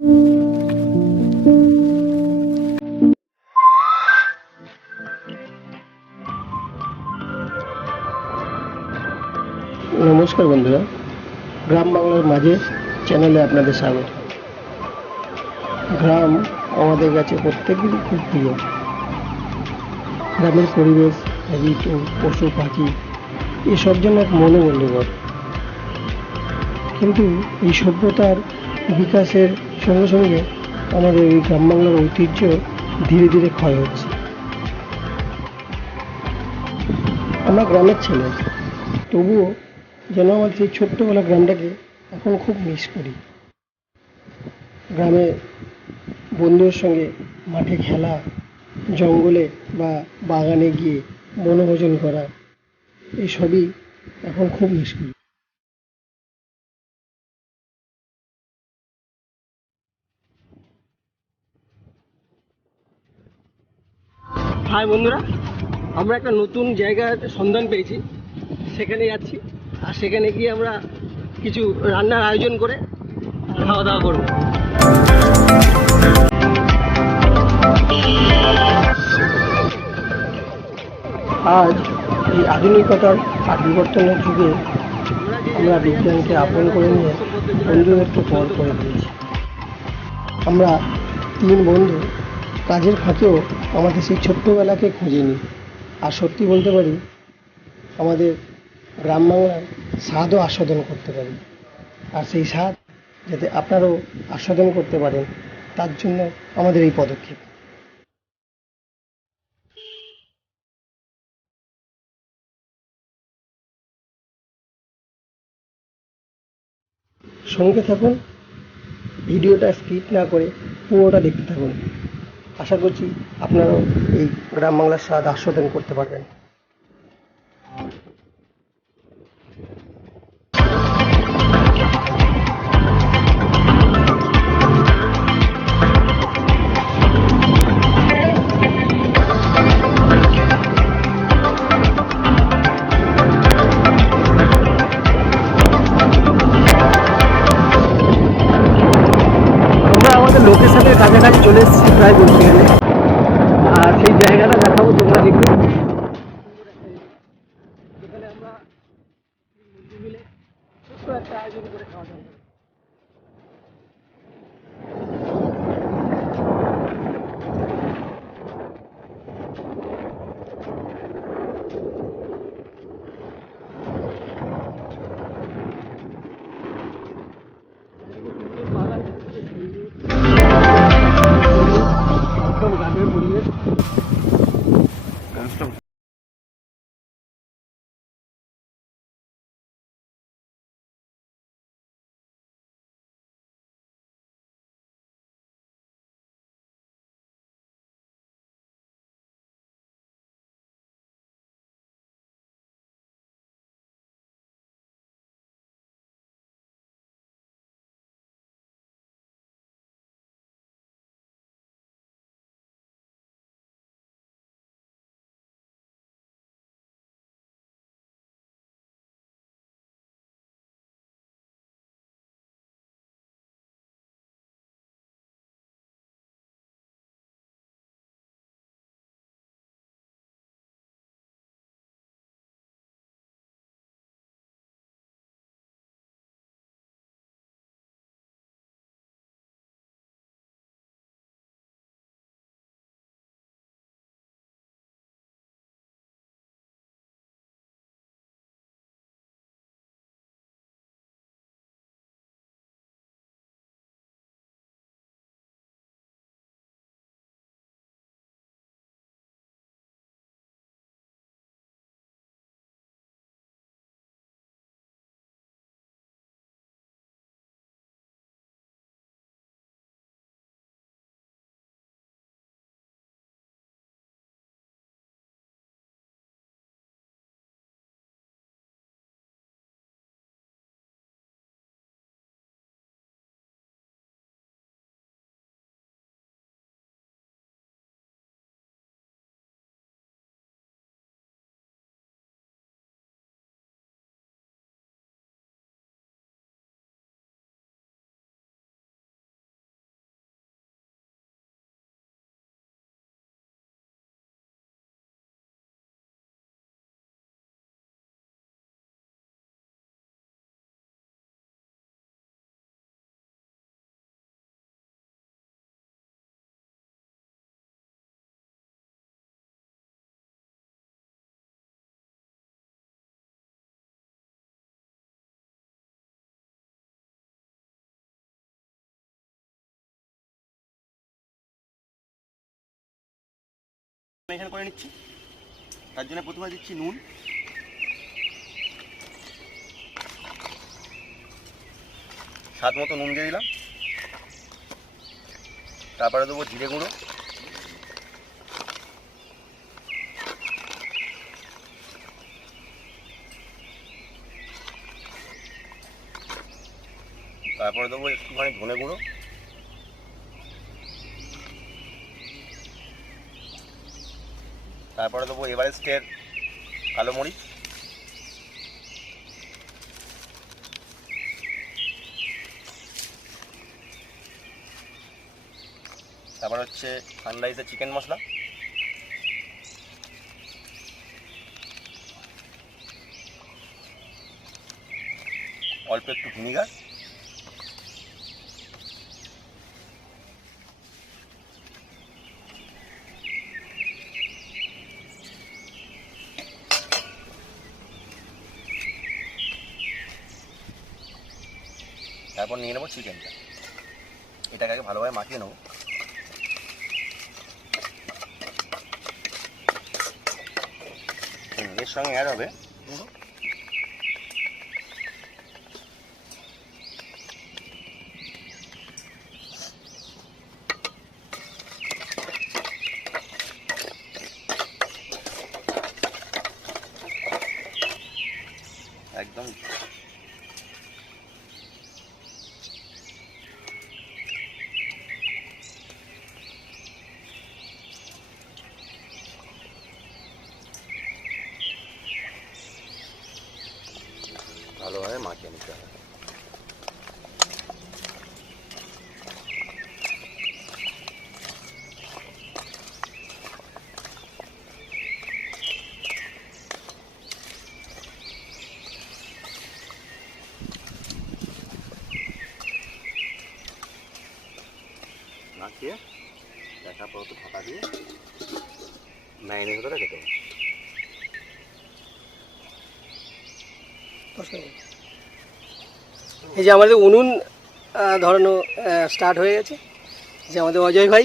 নমস্কার বন্ধুরা, গ্রাম বাংলার মাঝে চ্যানেলে আপনাদের স্বাগত। গ্রাম আমাদের কাছে প্রত্যেকেরই খুব প্রিয়। গ্রামের পরিবেশ ঋতু পশু, পাখি, এসব যেন এক মনোমুগ্ধকর। কিন্তু এই সভ্যতার বিকাশের সঙ্গে সঙ্গে আমাদের এই গ্রাম বাংলার ঐতিহ্য ধীরে ধীরে ক্ষয় হচ্ছে। আমরা গ্রামের ছেলে, তবুও যেন আমার সেই ছোট্টবেলা গ্রামটাকে এখন খুব মিস করি। গ্রামে বন্ধুদের সঙ্গে মাঠে খেলা, জঙ্গলে বা বাগানে গিয়ে বনভোজন করা, এই সবই এখন খুব মিস করি। হাই বন্ধুরা, আমরা একটা নতুন জায়গার সন্ধান পেয়েছি। সেখানে যাচ্ছি, আর সেখানে গিয়ে আমরা কিছু রান্নার আয়োজন করে খাওয়া দাওয়া করব। আজ এই আধুনিকতার আর বিবর্তনের যুগে আমরা বিজ্ঞানকে আপন করে নিয়ে বন্ধুদেরকে পর করে দিয়েছি। আমরা তিন বন্ধু কাজের ফাঁকেও আমাদের সেই ছোট্টবেলাকে খুঁজে নিই আর সত্যি বলতে পারি, আমাদের গ্রাম বাংলার স্বাদও আস্বাদন করতে পারি। আর সেই স্বাদ যাতে আপনারাও আস্বাদন করতে পারেন, তার জন্য আমাদের এই পদক্ষেপ। সঙ্গে থাকুন, ভিডিওটা স্কিপ না করে পুরোটা দেখতে থাকুন। আশা করছি আপনারাও এই গ্রাম বাংলার স্বাদ আস্বাদন করতে পারবেন। আর সেই জায়গাটা দেখাবো তোমরা এখানে করে নিচ্ছি। তার জন্য প্রথমে দিচ্ছি নুন। স্বাদ মতো নুন দিয়ে দিলাম। তারপরে দেবো জিরে গুঁড়ো। তারপরে দেবো একটুখানি ধনে গুঁড়ো। তারপরে দেবো এভারেস্টের কালো মরিচ। তারপর হচ্ছে সানরাইজের চিকেন মশলা। অল্প একটু ভিনিগার। তারপর নিয়ে নেব চিকেনটা। এটাকে আগে ভালোভাবে মাখিয়ে নেব। এর সঙ্গে অ্যাড হবে একদম ভালোভাবে মাখিয়ে নিতে হবে মাখিয়ে দেখা দিয়ে খেতে হবে। এই যে আমাদের উনুন ধরানো স্টার্ট হয়ে গেছে। যে আমাদের অজয় ভাই।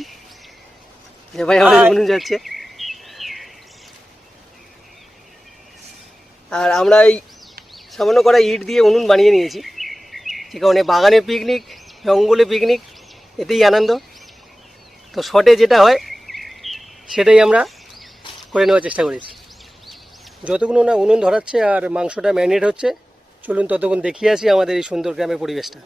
যে ভাই আমাদের. উনুন যাচ্ছে। আর আমরা এই সামান্য করা ইট দিয়ে উনুন বানিয়ে নিয়েছি। যে কারণে বাগানে পিকনিক জঙ্গলে পিকনিক এতেই আনন্দ। তো শটে যেটা হয় সেটাই আমরা করে নেওয়ার চেষ্টা করেছি। যতক্ষণ না উনুন ধরাচ্ছে আর মাংসটা ম্যারিনেট হচ্ছে, চলুন ততক্ষণ দেখিয়ে আসি আমাদের এই সুন্দর গ্রামের পরিবেশটা।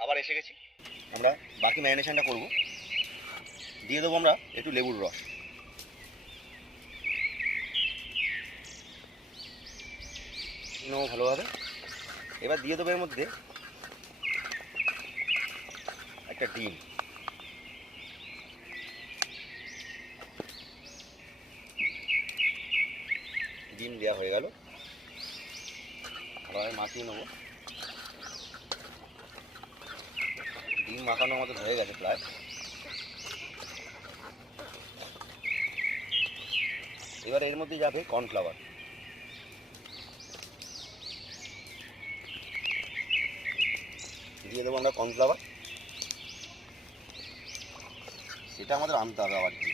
আবার এসে গেছি। আমরা বাকি ম্যারিনেশনটা করব। দিয়ে দেবো আমরা একটু লেবুর রস। ভালোভাবে। এবার দিয়ে দেবো এর মধ্যে একটা ডিম। ডিম দেওয়া হয়ে গেল। ভালোভাবে মাখিয়ে নেব। ডিম মাখানো আমাদের হয়ে গেছে প্রায়। এবার এর মধ্যে যাবে কর্নফ্লাওয়ার। দিয়ে দেবো আমরা কর্নফ্লাওয়ার। সেটা আমাদের আনতে হবে আবার দিয়ে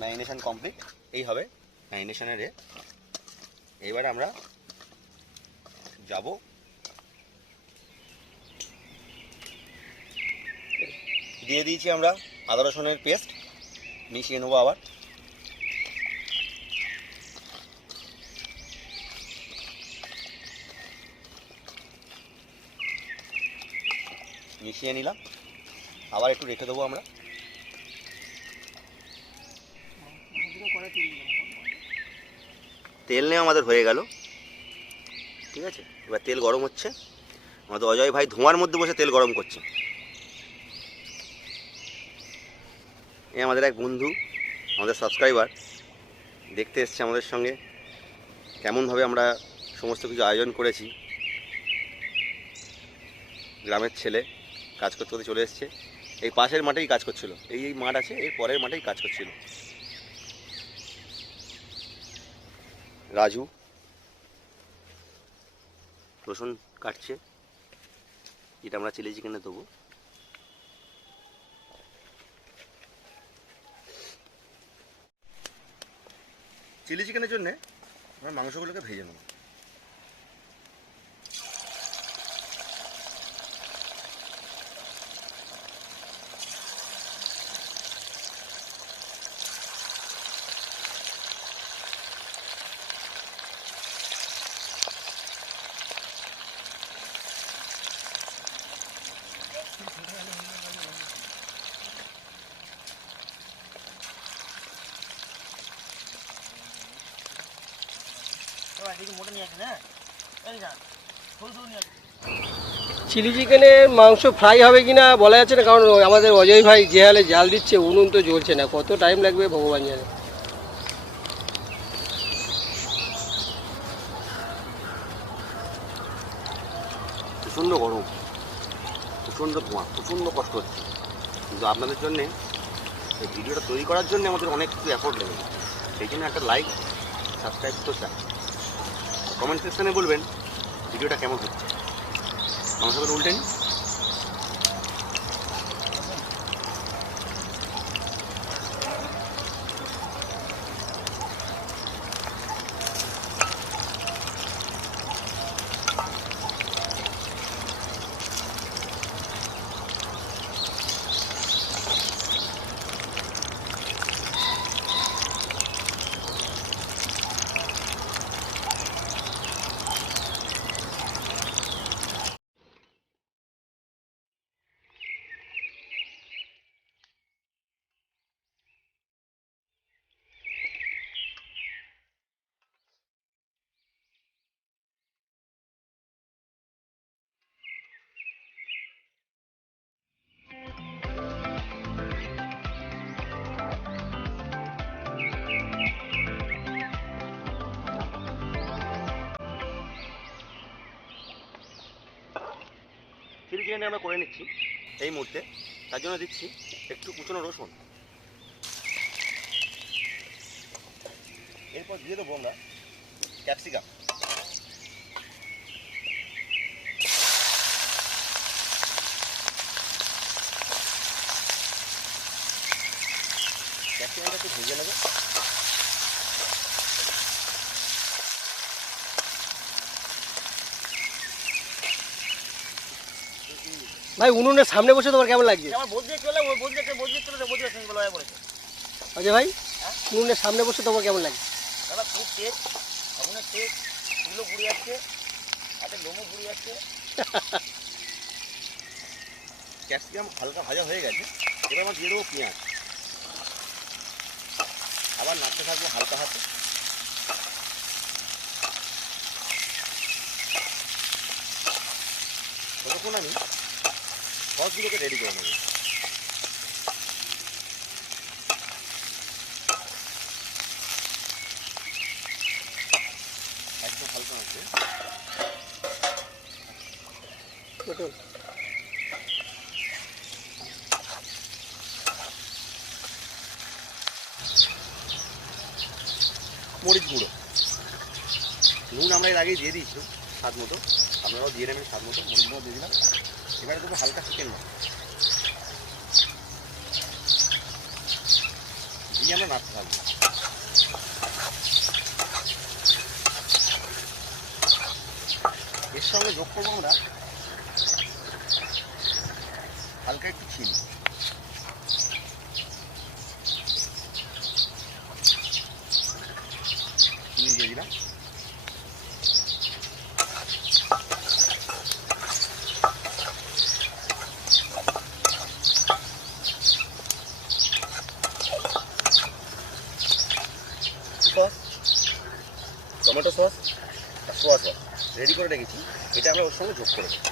ম্যারিনেশন কমপ্লিট এই হবে ম্যারিনেশনের এ। এবার আমরা যাব দিয়ে দিয়েছি আমরা আদা রসুনের পেস্ট মিশিয়ে নেব আবার। মিশিয়ে নিলাম। আবার একটু রেখে দেবো আমরা। তেল নেওয়া আমাদের হয়ে গেল। ঠিক আছে? এবার তেল গরম হচ্ছে। আমাদের অজয় ভাই ধোঁয়ার মধ্যে বসে তেল গরম করছে। এ আমাদের এক বন্ধু, আমাদের সাবস্ক্রাইবার দেখতে এসছে আমাদের সঙ্গে। কেমনভাবে আমরা সমস্ত কিছু আয়োজন করেছি। গ্রামের ছেলে কাজ করতে করতে চলে এসছে। এই পাশের মাঠেই কাজ করছিল। এই এই মাঠ আছে, এর পরের মাঠেই কাজ করছিল। রাজু? রসুন কাটছে। যেটা আমরা চিলি চিকেনে দেবো। চিলি চিকেনের জন্যে আমরা মাংসগুলোকে ভেজে নেব। চিলি চিকেনের মাংস ফ্রাই হবে কিনা বলা যাচ্ছে না কারণ আমাদের অজয় ভাই যে হালে জাল দিচ্ছে উনুন তো জ্বলছে না। কত টাইম লাগবে ভগবান জানে। প্রচণ্ড গরম প্রচণ্ড ধোঁয়া প্রচণ্ড কষ্ট হচ্ছে। কিন্তু আপনাদের জন্যে এই ভিডিওটা তৈরি করার জন্য আমাদের অনেক কিছু এফোর্ট লেগে সেই জন্য একটা লাইক সাবস্ক্রাইব তো চাই কমেন্ট সেকশানে বলবেন ভিডিওটা কেমন হচ্ছে? আমার সাথে উল্টে নিন চিকেনটা আমরা করে নিচ্ছি এই মুহূর্তে। তার জন্য দিচ্ছি একটু কুচনো রসুন। এরপর দিয়ে দেবো আমরা ক্যাপসিকাম। ক্যাপসিকামটা একটু ভেজে নেবে। ভাই উনুনের সামনে বসে তোমার কেমন লাগছে? আচ্ছা ভাই হ্যাঁ? উনুনের সামনে বসে তোমার কেমন লাগছে? দাদা খুব লোমো হালকা ভাজা হয়ে গেছে আমার দিয়ে দেবো পেঁয়াজ। আবার নাড়তে থাকব হালকা হাতে। আমি সসগুলোকে রেডি করে নেব। একদম হালকা আছে। পটল। মরিচ গুঁড়ো। নুন আমরা এর আগেই দিয়ে দিয়েছি স্বাদ মতো। আপনারাও দিয়ে নেবেন স্বাদ মতো মরিচ গুঁড়ো দিয়ে দিলাম। এবারে দেবো হালকা চিকেন মাছ। দিয়ে আমরা নাড়তে থাকব এর সঙ্গে যোগ করব আমরা হালকা একটু চিনি। রেডি করে রেখেছি এটা আমরা ওর সঙ্গে যোগ করে দেবো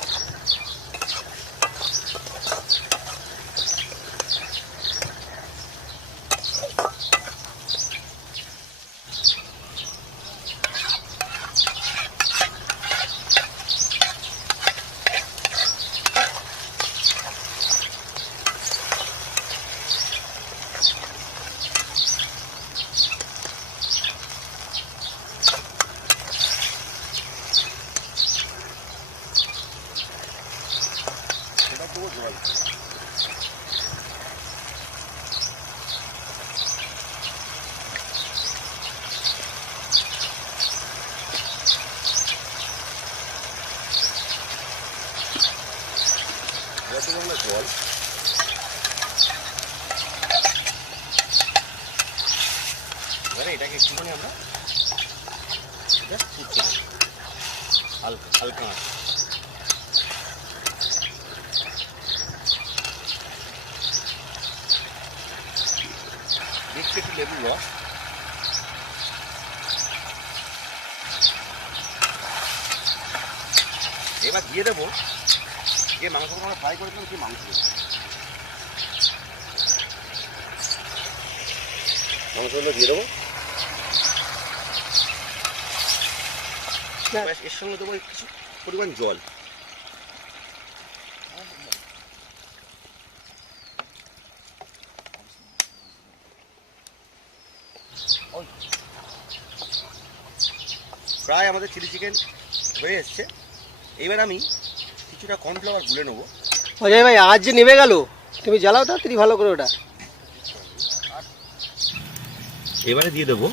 এবার দেবো জল এবার দেবো আমরা জল এবারে এটাকে একটুখানি আমরা জাস্ট ফুটতে দেবো হালকা হালকা আঁচে। দেখছি একটু লেবুর রস এবার দিয়ে দেবো। যে মাংসগুলো আমরা ফ্রাই করেছিলাম সেই মাংস মাংসগুলো দিয়ে দেবো। এর সঙ্গে দেবো কিছু পরিমাণ জল প্রায় আমাদের চিলি চিকেন হয়ে এসছে। এবার আমি কিছুটা কর্নফ্লাওয়ার গুলে নেব। অজয় ভাই আজ যে নেমে গেল তুমি জ্বালাও তাড়াতাড়ি ভালো করে ওটা। এবারে দিয়ে দেবো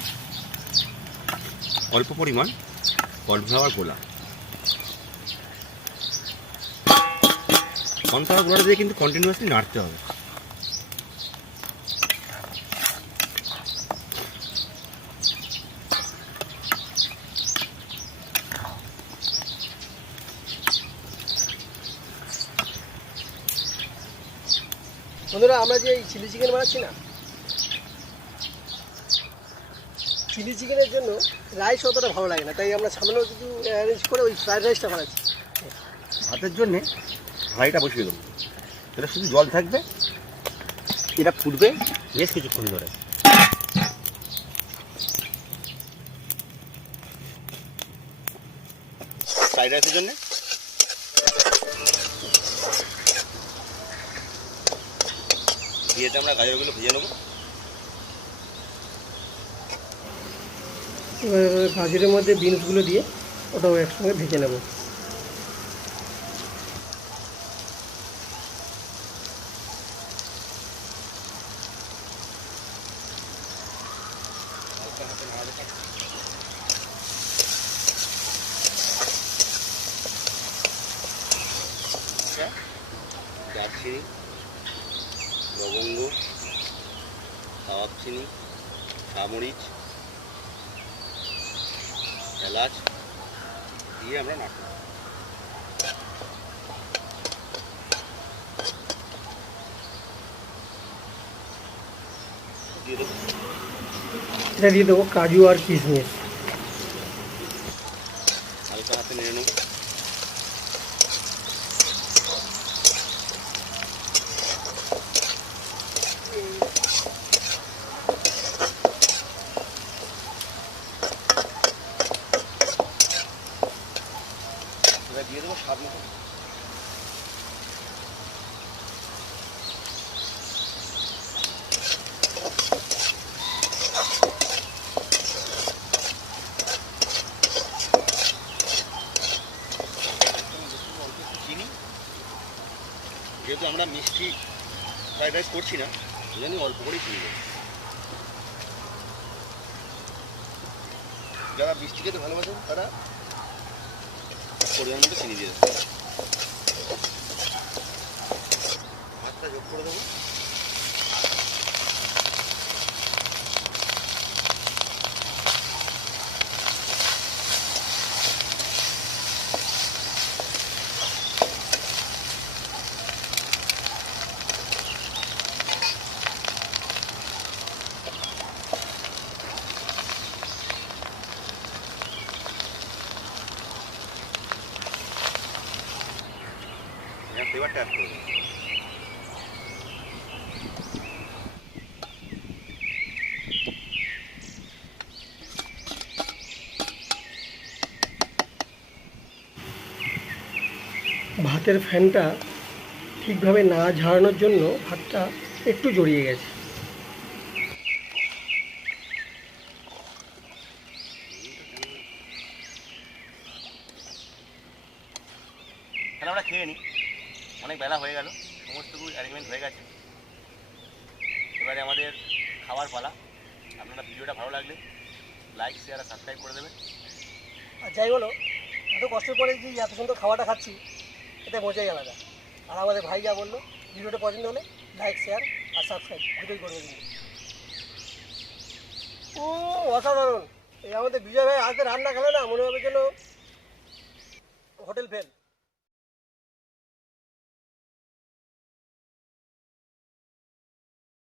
অল্প পরিমাণ কর্নফ্লাওয়ার গোলা। কর্নফ্লাওয়ার গোলা দিয়ে কিন্তু কন্টিনিউয়াসলি নাড়তে হবে। বন্ধুরা, আমরা যে এই চিলি চিকেন বানাচ্ছি না, চিলি চিকেনের জন্য রাইস অতটা ভালো লাগে না। তাই আমরা সামান্য কিছু অ্যারেঞ্জ করে ওই ফ্রাইড রাইসটা বানাচ্ছি। ভাতের জন্যে হাঁড়িটা বসিয়ে দেবো। এটা শুধু জল থাকবে, এটা ফুটবে বেশ কিছুক্ষণ ধরে। ফ্রাইড রাইসের জন্যে? দিয়েতে আমরা গাজরগুলো ভেজে নেব। গাজরের মধ্যে বিনসগুলো দিয়ে ওটাও একসঙ্গে ভেজে নেব। দারচিনি। কাবাব চিনি চামরিচ এলাচ দিয়ে আমরা দেবো। দিয়ে দেবো কাজু আর কিশমিশ। দিয়ে দেবো স্বাদ মতো। যেহেতু আমরা মিষ্টি ফ্রাইড রাইস করছি না ওই অল্প করেই চিনি যারা মিষ্টি খেতে ভালোবাসেন, তারা পরিমাণ মতো চিনি দিয়ে দেবেন ভাতের ফ্যানটা ঠিকভাবে না ঝাড়ানোর জন্য হাতটা একটু জড়িয়ে গেছে। তাহলে আমরা খেয়ে নিই অনেক বেলা হয়ে গেল সমস্ত কিছু অ্যারেঞ্জমেন্ট হয়ে গেছে। এবারে আমাদের খাবার পালা। আপনারা ভিডিওটা ভালো লাগলে লাইক শেয়ার আর সাবস্ক্রাইব করে দেবেন। আর যাই বলো এত কষ্টের পরে যে এত সুন্দর খাওয়াটা খাচ্ছি এটা মজাই আলাদা। আর আমাদের ভাই যা বলল, ভিডিওটা পছন্দ হলে লাইক শেয়ার আর সাবস্ক্রাইব দুটোই করবে ও, অসাধারণ। এই আমাদের বিজয় ভাই আজকে রান্না খেলে না, মনে হবে যেন হোটেল ফেল